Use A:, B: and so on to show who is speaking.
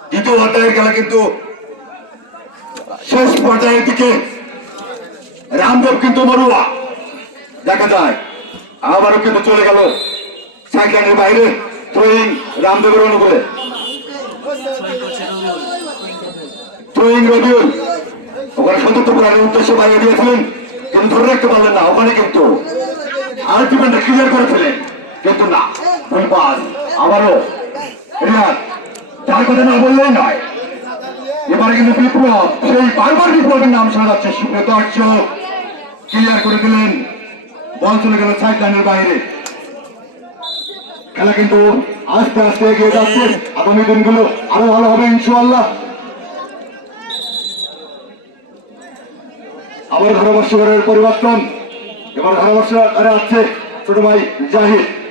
A: পর্যায়ের খেলা কিন্তু শেষ পর্যায়ের দিকে রামদেব কিন্তু মরুয়া, দেখা যায়। আবারও কিন্তু চলে গেল সাইকেলের বাইরে থ্রোয়িং রামদেবের অনুকূলে। থ্রোয়িং রবিউল, ওখানে সতীর্থ করার উদ্দেশ্যে বাইরে দিয়েছিলেন, কিন্তু ধরে রাখতে পারলেন না, ওখানে কিন্তু আলটিমেটটা ক্লিয়ার করে ফেলেন কিন্তু না আবারও রিয়াদ কথা না বললেই নয়। এবারে কিন্তু বিপ্লব, সেই বারবার বিপ্লবের নাম ক্লিয়ার করে দিলেন। বল চলে গেল বাইরে। খেলা কিন্তু আস্তে আস্তে এগিয়ে যাচ্ছে। আগামী দিনগুলো আরও ভালো হবে, ইনশাআল্লাহ। আবার ধারাভাষ্যকারের পরিবর্তন। এবার ধারাভাষ্যকারে আছে ছোট ভাই জাহিদ।